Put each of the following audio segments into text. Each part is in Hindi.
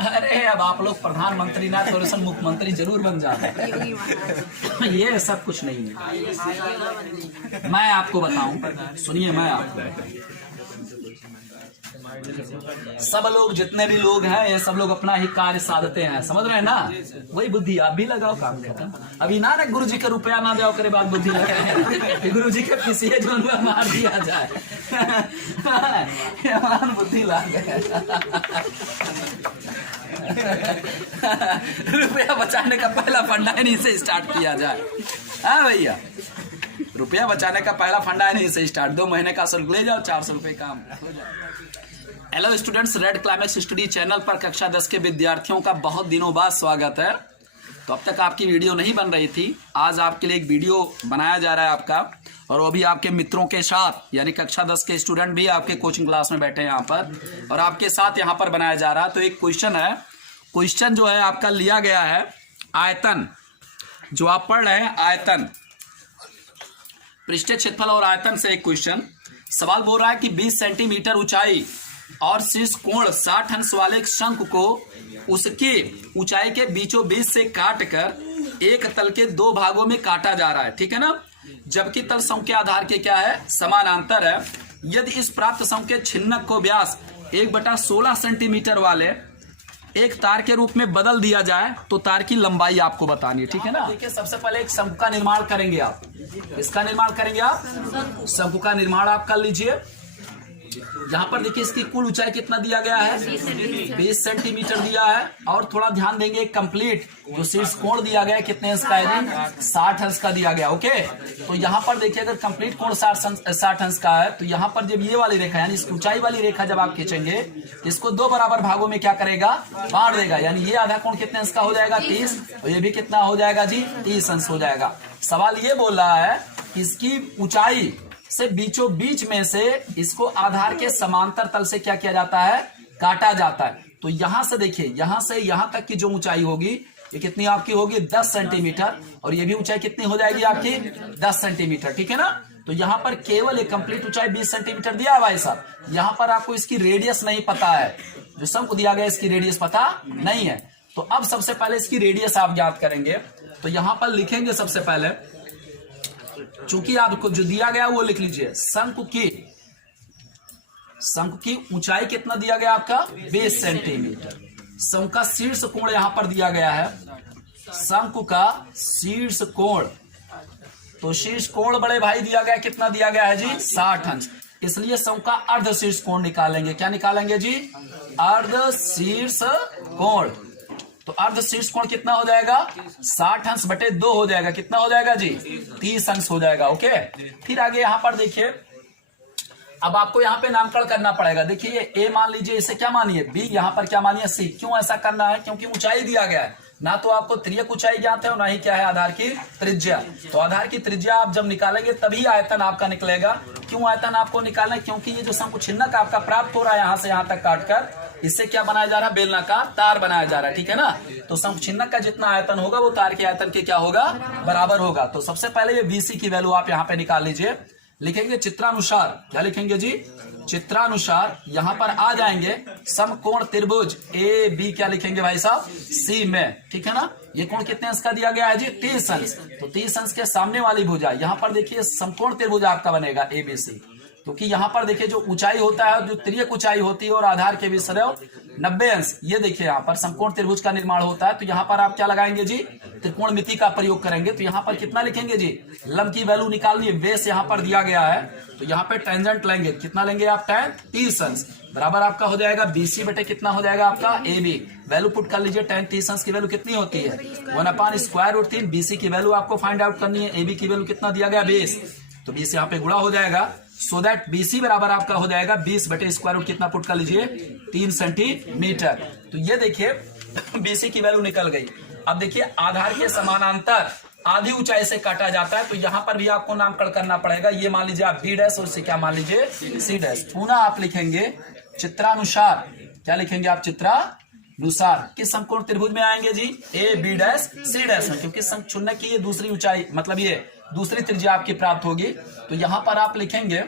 अरे अब आप लोग प्रधानमंत्री ना तो मुख्यमंत्री जरूर बन जाते हैं। ये सब कुछ नहीं है। मैं आपको बताऊं, सुनिए, मैं आपको, सब लोग जितने भी लोग हैं ये सब लोग अपना ही कार्य साधते हैं, समझ रहे हैं ना? वही बुद्धि आप भी लगाओ, काम खत्म। अभी ना गुरु जी का रुपया ना जाओ करे बाद बुद्धि लगाए, गुरु जी के किसी जो मार दिया जाए। बुद्धि लग गए। रुपया बचाने का पहला फंडा इन्हीं से स्टार्ट किया जाए। हाँ भैया, रुपया बचाने का पहला फंडा इन्हीं से स्टार्ट। 2 महीने का शुल्क ले जाओ, 400 रुपये काम हो जाए। Hello students, red climax study channel पर कक्षा 10 के विद्यार्थियों का बहुत दिनों बाद स्वागत है। तो अब तक आपकी वीडियो नहीं बन रही थी, आज आपके लिए एक वीडियो बनाया जा रहा है आपका, और वो भी आपके मित्रों के साथ, यानी कक्षा 10 के स्टूडेंट भी आपके कोचिंग क्लास में बैठे हैं यहाँ पर, और आपके साथ यहाँ पर बनाया जा रहा है। तो एक क्वेश्चन है, क्वेश्चन जो है आपका लिया गया है आयतन, जो आप पढ़ रहे हैं आयतन, पृष्ठीय क्षेत्रफल और आयतन से एक क्वेश्चन। सवाल बोल रहा है कि 20 सेंटीमीटर ऊंचाई और शीर्ष कोण 60 अंश वाले शंकु को उसके ऊंचाई के बीचों बीच से काटकर एक तल के 2 भागों में काटा जा रहा है, ठीक है ना? जबकि तल शंकु के आधार के क्या है, समानांतर है। यदि इस प्राप्त शंकु के छिन्नक को व्यास 1/16 सेंटीमीटर वाले एक तार के रूप में बदल दिया जाए तो तार की लंबाई आपको बतानी है, ठीक है ना? देखिए, सबसे पहले एक शंकु का निर्माण करेंगे आप। इसका निर्माण करेंगे आप, शंकु का निर्माण आप कर लीजिए। यहाँ पर देखिए इसकी कुल ऊंचाई कितना दिया गया है, 20 सेंटीमीटर दिया है। और थोड़ा ध्यान देंगे, कंप्लीट जो शीर्ष कोण दिया गया है कितने अंश का है, 60 अंश का दिया गया। ओके, तो यहाँ पर देखिए अगर कंप्लीट कोण 60 अंश का है तो यहाँ पर जब ये वाली रेखा, यानी इस ऊंचाई वाली रेखा जब आप खींचेंगे, इसको 2 बराबर भागों में क्या करेगा, बांट देगा। यानी ये आधा कोण कितने अंश का हो जाएगा, 30, और ये भी कितना हो जाएगा जी, 30 अंश हो जाएगा। सवाल ये बोल रहा है कि इसकी ऊंचाई से बीचों बीच में से इसको आधार के समांतर तल से क्या किया जाता है, काटा जाता है। तो यहां से देखिए, यहां से यहां तक की जो ऊंचाई होगी ये कितनी आपकी होगी, 10 सेंटीमीटर, और ये भी ऊंचाई कितनी हो जाएगी आपकी, 10 सेंटीमीटर, ठीक है ना? तो यहाँ पर केवल एक कंप्लीट ऊंचाई 20 सेंटीमीटर दिया है भाई साहब। यहाँ पर आपको इसकी रेडियस नहीं पता है, जो शंकु दिया गया इसकी रेडियस पता नहीं है। तो अब सबसे पहले इसकी रेडियस आप ज्ञात करेंगे। तो यहाँ पर लिखेंगे सबसे पहले, चूंकि आपको जो दिया गया वो लिख लीजिए, शंकु की ऊंचाई कितना दिया गया आपका, 20 सेंटीमीटर। शंकु का शीर्ष कोण यहां पर दिया गया है, शंकु का शीर्ष कोण, तो शीर्ष कोण बड़े भाई दिया गया, कितना दिया गया है जी, 60 अंश। इसलिए शंकु का अर्ध शीर्ष कोण निकालेंगे। क्या निकालेंगे जी, अर्ध शीर्ष कोण। तो अर्ध शीर्ष कोण कितना हो जाएगा, 60 अंश बटे 2 हो जाएगा। कितना हो जाएगा जी, 30 अंश हो जाएगा। ओके, फिर आगे यहाँ पर देखिए, अब आपको यहाँ पे नामकरण करना पड़ेगा। देखिए ए मान लीजिए, इसे क्या मानिए, बी, यहाँ पर क्या मानिए, सी। क्यों ऐसा करना है, क्योंकि ऊंचाई दिया गया है ना, तो आपको त्रिज्यक ऊंचाई ज्ञात है और ना ही क्या है, आधार की त्रिज्या। तो आधार की त्रिज्या आप जब निकालेंगे तभी आयतन आपका निकलेगा। क्यों आयतन आपको निकालना है, क्योंकि ये जो शंकु छिन्नक आपका प्राप्त हो रहा है यहाँ से यहाँ तक काटकर, इससे क्या बनाया जा रहा है, बेलनाकार तार बनाया जा रहा है, ठीक है ना? तो शंकु छिन्नक का जितना आयतन होगा वो तार के आयतन के क्या होगा, बराबर होगा। तो सबसे पहले ये BC की वैल्यू आप यहाँ पे निकाल लीजिए। लिखेंगे चित्रानुसार, क्या लिखेंगे जी, चित्रानुसार। यहां पर आ जाएंगे समकोण त्रिभुज AB, क्या लिखेंगे भाई साहब, C में, ठीक है ना? ये कोण कितने अंश का दिया गया है जी, 30 अंश। तो 30 अंश के सामने वाली भुजा, यहां पर देखिए समकोण त्रिभुज आपका बनेगा ABC, क्योंकि यहाँ पर देखिए जो ऊंचाई होता है, जो त्रिज्यक ऊंचाई होती है और आधार के बीच 90 अंश, ये देखिए यहाँ पर समकोण त्रिभुज का निर्माण होता है। तो यहाँ पर आप क्या लगाएंगे जी, त्रिकोणमिति का प्रयोग करेंगे। तो यहाँ पर कितना लिखेंगे जी, लंब की वैल्यू निकालनी है, बेस यहाँ पर दिया गया है, तो यहाँ पे टेंजेंट लेंगे। कितना लेंगे आप, 30 अंश, बराबर आपका हो जाएगा BC बटे कितना हो जाएगा आपका AB। वैल्यू पुट कर लीजिए, 30 अंश की वैल्यू कितनी होती है, 1/√3। BC की वैल्यू आपको फाइंड आउट करनी है, AB की वैल्यू कितना दिया गया, 20, तो 20 यहाँ पे गुणा हो जाएगा। सो दैट BC बराबर आपका हो जाएगा 20 बटे स्क्वायर रूट कितना पुट कर लीजिए, 3 सेंटीमीटर। तो ये देखिए BC की वैल्यू निकल गई। अब देखिए आधार के समानांतर आधी ऊंचाई से काटा जाता है, तो यहां पर भी आपको नामकरण करना पड़ेगा। ये मान लीजिए आप B डैश और इसे क्या मान लीजिए, C डैश। पुनः आप लिखेंगे चित्रानुसार, क्या लिखेंगे आप, चित्रानुसार। किस समकोण त्रिभुज में आएंगे जी, AB डैश C डैश में, क्योंकि शंकु छिन्नक की ये दूसरी ऊंचाई, मतलब ये दूसरी त्रिज्या आपकी प्राप्त होगी। तो यहां पर आप लिखेंगे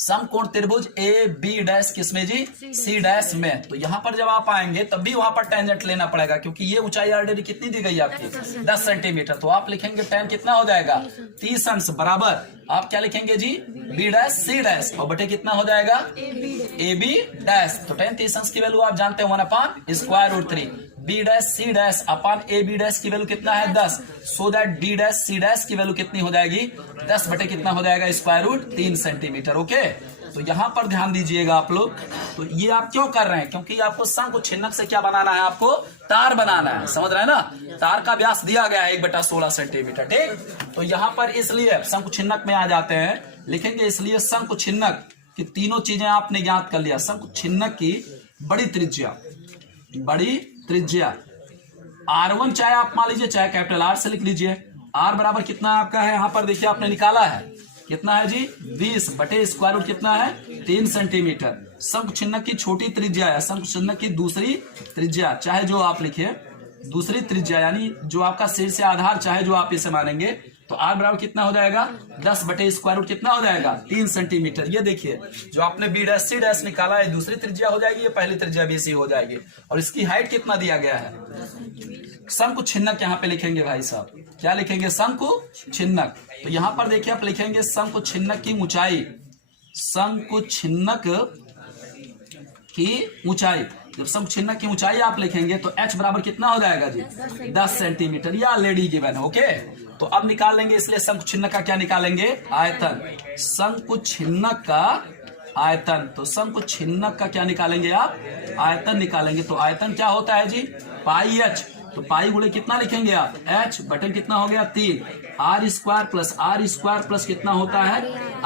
समकोण त्रिभुज ए बी डैश किसमें जी, सी डैश में। तो यहाँ पर जब आप आएंगे तब भी वहां पर टेंजेंट लेना पड़ेगा, क्योंकि ये ऊंचाई ऑलरेडी कितनी दी गई आपकी 10 सेंटीमीटर। तो आप लिखेंगे tan कितना हो जाएगा 30 अंश बराबर आप क्या लिखेंगे जी बी डैश सी डैश और बटे कितना हो जाएगा ए बी डैश। तो tan 30 अंश की वैल्यू आप जानते हैं 1/√3 बी डैश सी डैश अपान ए बी डैश की वैल्यू कितना है 10, so that B dash C dash की वैल्यू कितनी हो जाएगी 10 बटे कितना हो जाएगा √3 सेंटीमीटर। ओके, तो यहां पर ध्यान दीजिएगा आप लोग। तो ये आप क्यों कर रहे हैं, क्योंकि आपको शंकु छिन्नक से क्या बनाना है, आपको तार बनाना है, समझ रहे हैं ना। तार का व्यास दिया गया है 1/16 सेंटीमीटर, ठीक। तो यहां पर इसलिए शंकु छिन्नक में आ जाते हैं, लिखेंगे इसलिए शंकु छिन्नक की तीनों चीजें आपने ज्ञात कर लिया। शंकु छिन्नक की बड़ी त्रिज्या R1 चाहे आप मान लीजिए चाहे कैपिटल R से लिख लीजिए। R बराबर कितना आपका है, यहां पर देखिए आपने निकाला है कितना है जी 20 बटे √, कितना है 3 सेंटीमीटर। शंकु छिन्नक की छोटी त्रिज्या है, शंकु छिन्नक की दूसरी त्रिज्या चाहे जो आप लिखिए दूसरी त्रिज्या यानी जो आपका शीर्ष से आधार चाहे जो आप इसे मानेंगे, तो R बराबर कितना हो जाएगा 10 बटे √, कितना हो जाएगा 3 सेंटीमीटर। ये देखिए जो आपने बी डैश सी डैश निकाला है दूसरी त्रिज्या हो जाएगी, ये पहली त्रिज्या BC हो जाएगी। और इसकी हाइट कितना दिया गया है, शंकु छिन्नक यहाँ पे लिखेंगे भाई साहब, क्या लिखेंगे शंकु छिन्नक। तो यहाँ पर देखिए आप लिखेंगे शंकु छिन्नक की ऊंचाई, शंकु छिन्नक की ऊंचाई। जब शंकु छिन्नक की ऊंचाई आप लिखेंगे तो H बराबर कितना हो जाएगा जी 10 सेंटीमीटर, या ऑलरेडी गिवन है। ओके, तो अब निकाल लेंगे, इसलिए शंकु छिन्नक का क्या निकालेंगे आयतन, शंकु छिन्नक का आयतन। तो शंकु छिन्नक का क्या निकालेंगे आप आयतन निकालेंगे। तो आयतन क्या होता है जी πh, तो पाई गुणे कितना लिखेंगे आप H बटन कितना हो गया 3 R² प्लस कितना होता है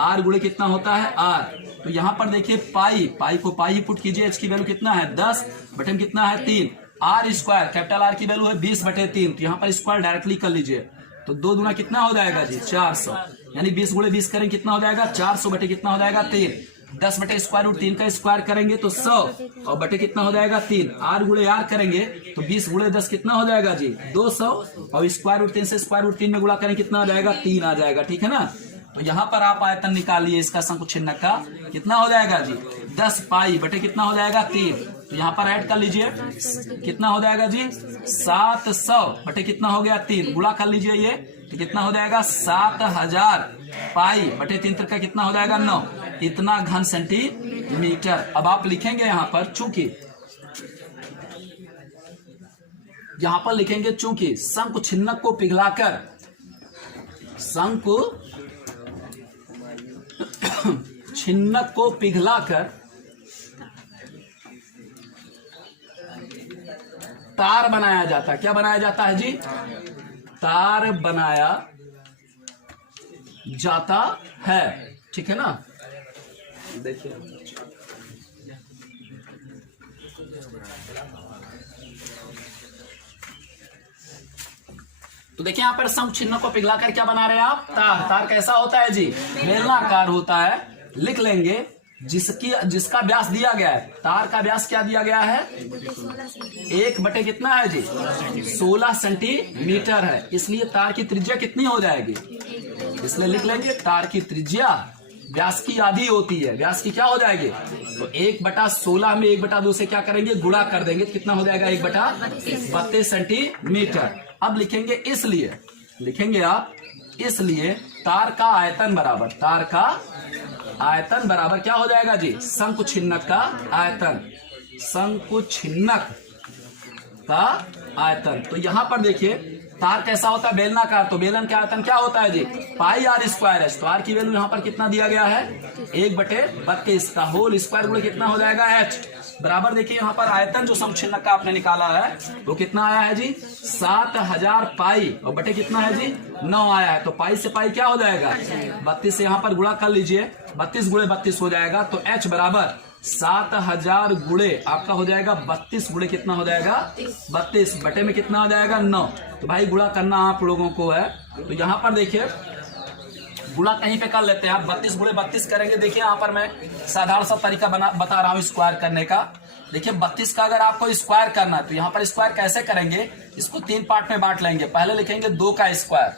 R गुणे कितना होता है R। तो यहाँ पर देखिए पाई को पाई पुट कीजिए, H की वैल्यू कितना है 10 बटन कितना है 3 R² कैपिटल R की वैल्यू है 20 बटे 3, तो यहाँ पर स्क्वायर डायरेक्टली कर लीजिए। तो 2 दूना कितना हो जाएगा जी 400, यानी 20 गुणे 20 करेंगे कितना हो जाएगा 400 बटे कितना हो जाएगा 3। 10 बटे √3 का स्क्वायर करेंगे तो 100 और बटे कितना हो जाएगा 3। R गुणे R करेंगे तो 20 गुणे 10 कितना हो जाएगा जी 200 और √3 से √3 में गुणा करेंगे कितना आ जाएगा 3 आ जाएगा, ठीक है ना। तो यहाँ पर आप आयतन निकालिए इसका शंकु छिन्नक का, कितना हो जाएगा जी 10 पाई बटे कितना हो जाएगा 3। तो यहाँ पर ऐड कर लीजिए कितना हो जाएगा जी 700 बटे कितना हो गया 3, गुणा कर लीजिए ये तो कितना हो जाएगा 7000 पाई बटे 3 का कितना हो जाएगा 9, इतना घन सेंटीमीटर। अब आप लिखेंगे यहाँ पर चूंकि चूंकि शंकु छिन्नक को पिघलाकर शंकु छिन्नक को पिघलाकर तार बनाया जाता है। क्या बनाया जाता है जी तार बनाया जाता है, ठीक है ना। देखिए तो देखिए यहाँ पर शंकु छिन्नक को पिघलाकर क्या बना रहे हैं आप तार कैसा होता है जी बेलनाकार होता है। लिख लेंगे जिसका व्यास दिया गया है, तार का व्यास क्या दिया गया है 1 बटे कितना है जी 16 सेंटीमीटर है, इसलिए तार की त्रिज्या कितनी हो जाएगी, इसलिए लिख लेंगे तार की त्रिज्या व्यास की आधी होती है, व्यास की क्या हो जाएगी तो 1/16 में 1/2 से क्या करेंगे गुणा कर देंगे, कितना हो जाएगा 1/32 सेंटीमीटर। अब लिखेंगे इसलिए लिखेंगे आप इसलिए तार का आयतन बराबर क्या हो जाएगा जी शंकु छिन्नक का आयतन, शंकु छिन्नक का आयतन। तो यहां पर देखिए तार कैसा होता है बेलनाकार, तो बेलन का आयतन क्या होता है जी πr²। तो R की वैल्यू यहाँ पर कितना दिया गया है 1/32 का होल स्क्वायर गुणे कितना हो जाएगा H बराबर। देखिए यहाँ पर आयतन जो शंकु छिन्नक का आपने निकाला है वो कितना आया है जी 7000 पाई और बटे कितना है जी 9 आया है। तो पाई से पाई क्या हो जाएगा 32 से यहाँ पर गुणा कर लीजिए, 32 गुणे 32 हो जाएगा। तो H बराबर 7000 गुणे आपका हो जाएगा 32 गुणे कितना हो जाएगा 32 बटे में कितना हो जाएगा 9। तो भाई गुणा करना आप लोगों को है, तो यहाँ पर देखिए गुणा कहीं पे कर लेते हैं आप 32 गुणे 32 करेंगे। देखिए यहाँ पर मैं साधारण सा तरीका बता रहा हूँ स्क्वायर करने का। देखिए 32 का अगर आपको स्क्वायर करना है तो यहाँ पर स्क्वायर कैसे करेंगे, इसको 3 पार्ट में बांट लेंगे। पहले लिखेंगे 2 का स्क्वायर,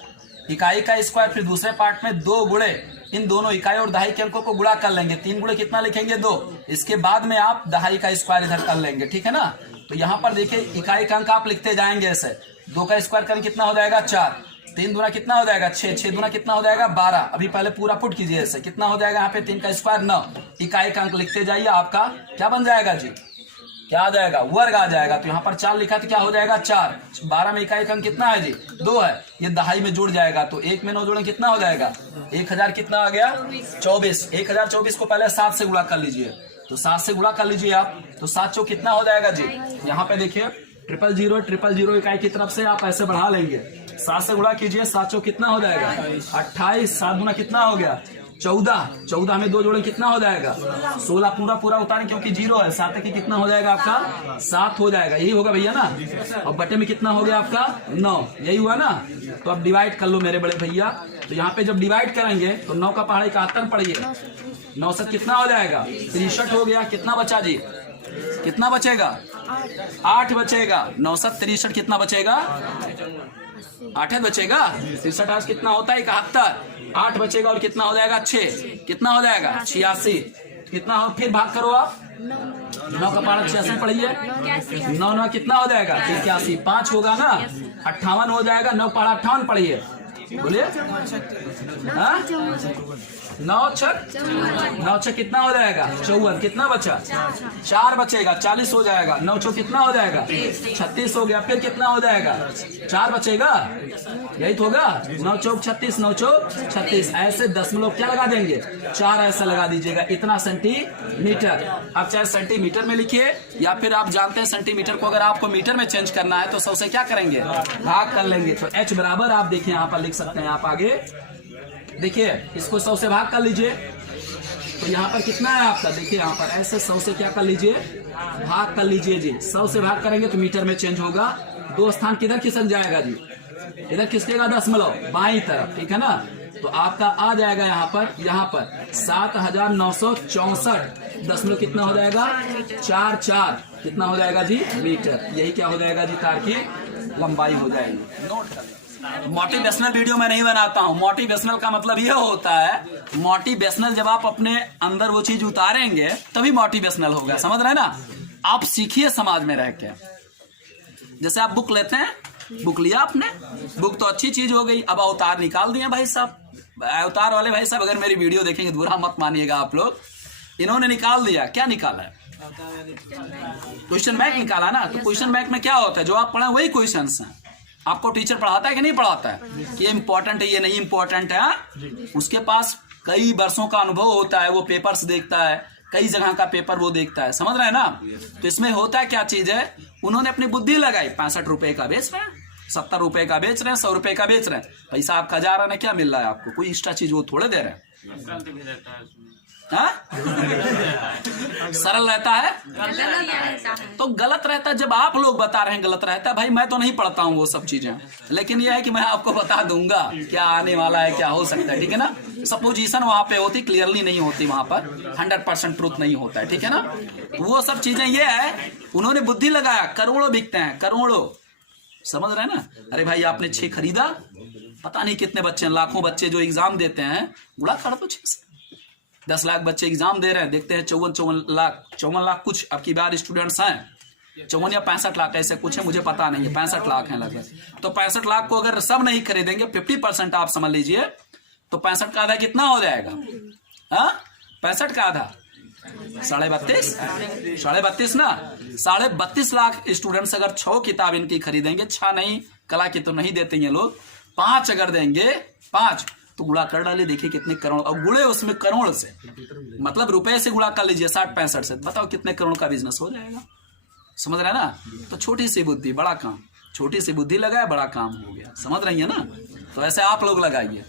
इकाई का स्क्वायर, फिर दूसरे पार्ट में 2 गुणे इन दोनों इकाई और दहाई के अंकों को गुणा कर लेंगे। 3 गुणे कितना लिखेंगे 2। इसके बाद में आप दहाई का स्क्वायर इधर कर लेंगे, ठीक है ना। तो यहाँ पर देखिए इकाई का अंक आप लिखते जाएंगे ऐसे। 2 का स्क्वायर करें कितना हो जाएगा 4। 3 दूना कितना हो जाएगा 6। 6 दूना कितना हो जाएगा 12। अभी पहले पूरा पुट कीजिए ऐसे। कितना हो जाएगा यहाँ पे 3 का स्क्वायर 9। इकाई का अंक लिखते जाइए, आपका क्या बन जाएगा जी, क्या आ जाएगा, वर्ग आ जाएगा। तो यहाँ पर 4 लिखा तो क्या हो जाएगा 4। 12 में इकाई का अंक कितना है जी 2 है। ये दहाई में जुड़ जाएगा तो 1 में 9 जोड़े कितना हो जाएगा 1000 कितना आ गया 24। 1024 को पहले 7 से गुणा कर लीजिए। तो 7 से गुणा कर लीजिए आप। तो 7 चौक कितना हो जाएगा जी, यहाँ पे देखिए 000 इकाई की तरफ से आप ऐसे बढ़ा लेंगे। 7 से गुणा कीजिए। 7 चौक कितना हो जाएगा 28। 7 गुना कितना हो गया 14। 14 में 2 जोड़े कितना हो जाएगा 16। पूरा उतारें क्योंकि 0 है। 7 की कितना हो जाएगा आपका 7 हो जाएगा। यही होगा भैया ना। और बटे में कितना हो गया आपका 9। यही हुआ ना। तो अब डिवाइड कर लो मेरे बड़े भैया। तो यहाँ पे जब डिवाइड करेंगे तो 9 का पहाड़ 71 पढ़िए। 9 से कितना हो जाएगा 63 हो गया। कितना बचा जी, कितना बचेगा 8 बचेगा। 9 से 63 कितना बचेगा 8 बचेगा। 63 आज कितना होता है 71। 8 बचेगा और कितना हो जाएगा 6। कितना हो जाएगा 86। कितना हो, फिर भाग करो आप। 9 का पहाड़ा 86 पढ़िए। 9 कितना हो जाएगा 81। 5 होगा ना 58 हो जाएगा। 9 पहाड़ा 58 पढ़िए, बोलिए। 9 6 कितना हो जाएगा 54। कितना बचा 4 बचेगा। 40 हो जाएगा। 9 चौक कितना हो जाएगा 36 हो गया। फिर कितना हो जाएगा 4 बचेगा। यही तो होगा 9 चौक 36। 9 चौक 36। ऐसे दशमलव क्या लगा देंगे 4 ऐसा लगा दीजिएगा। इतना सेंटीमीटर। अब चाहे सेंटीमीटर में लिखिए या फिर आप जानते हैं सेंटीमीटर को अगर आपको मीटर में चेंज करना है तो 100 से क्या करेंगे भाग कर लेंगे। तो h बराबर आप देखिए यहाँ पर लिख सकते हैं। आप आगे देखिए इसको 100 से भाग कर लीजिए। तो यहाँ पर कितना है आपका, देखिए यहाँ पर ऐसे 100 से क्या कर लीजिए भाग कर लीजिए जी। 100 से भाग करेंगे तो मीटर में चेंज होगा। 2 स्थान किधर खिसक जाएगा जी, इधर खिसकेगा दशमलव बाईं तरफ, ठीक है ना। तो आपका आ जाएगा यहाँ पर 7964 दशमलव कितना हो जाएगा 44 कितना हो जाएगा जी मीटर। यही क्या हो जाएगा जी तार की लंबाई हो जाएगी। नोट कर। मोटिवेशनल वीडियो मैं नहीं बनाता हूँ। मोटिवेशनल का मतलब यह होता है, मोटिवेशनल जब आप अपने अंदर वो चीज उतारेंगे तभी मोटिवेशनल होगा, समझ रहे हैं ना। आप सीखिए समाज में रह के। जैसे आप बुक लेते हैं, बुक लिया आपने, बुक तो अच्छी चीज हो गई। अब अवतार निकाल दिए भाई साहब। अवतार वाले भाई साहब अगर मेरी वीडियो देखेंगे बुरा मत मानिएगा आप लोग। इन्होंने निकाल दिया, क्या निकाला है क्वेश्चन बैंक निकाला ना। तो क्वेश्चन बैंक में क्या होता है, जो आप पढ़े वही क्वेश्चन हैं। आपको टीचर पढ़ाता है कि नहीं पढ़ाता है कि ये इंपॉर्टेंट है ये नहीं इंपॉर्टेंट है। उसके पास कई वर्षों का अनुभव होता है, वो पेपर्स देखता है, कई जगह का पेपर वो देखता है, समझ रहे हैं ना। तो इसमें होता है क्या चीज है, उन्होंने अपनी बुद्धि लगाई। 65 रुपए का बेच रहे हैं, 70 रुपए का बेच रहे हैं, 100 रुपए का बेच रहे हैं। पैसा आपका जा रहा है, क्या मिल रहा है आपको, कोई एक्स्ट्रा चीज वो थोड़े दे रहे हैं। सरल रहता है तो गलत रहता है। जब आप लोग बता रहे हैं गलत रहता है, भाई मैं तो नहीं पढ़ता हूँ वो सब चीजें, लेकिन यह है कि मैं आपको बता दूंगा क्या आने वाला है, क्या हो सकता है, ठीक है ना। सपोजिशन वहां पे होती, क्लियरली नहीं होती, वहां पर 100% ट्रूथ नहीं होता है, ठीक है ना। वो सब चीजें ये है, उन्होंने बुद्धि लगाया, करोड़ों बिकते हैं, करोड़ों, समझ रहे हैं ना। अरे भाई आपने 6 खरीदा, पता नहीं कितने बच्चे, लाखों बच्चे जो एग्जाम देते हैं, गुड़ा कर दो 6 से। 10 लाख बच्चे एग्जाम दे रहे हैं, देखते हैं 54 लाख कुछ अब की बार स्टूडेंट्स हैं, 54 या 65 लाख ऐसे कुछ है, मुझे पता नहीं है, 65 लाख हैं लगभग। तो 65 लाख को अगर सब नहीं खरीदेंगे, 50% आप समझ लीजिए, तो 65 का आधा कितना हो जाएगा, 65 का आधा 32.5 ना, 32.5 लाख स्टूडेंट्स अगर 6 किताब इनकी खरीदेंगे, 6 नहीं, कला की तो नहीं देते ये लोग, 5 अगर देंगे, 5 तो गुणा कर डालिए, देखिए कितने करोड़, और गुणे उसमें करोड़ से, मतलब रुपए से गुणा कर लीजिए 60-65 से, बताओ कितने करोड़ का बिजनेस हो जाएगा, समझ रहे हैं ना। तो छोटी सी बुद्धि बड़ा काम, छोटी सी बुद्धि लगाए बड़ा काम हो गया, समझ रही है ना। तो ऐसे आप लोग लगाइए।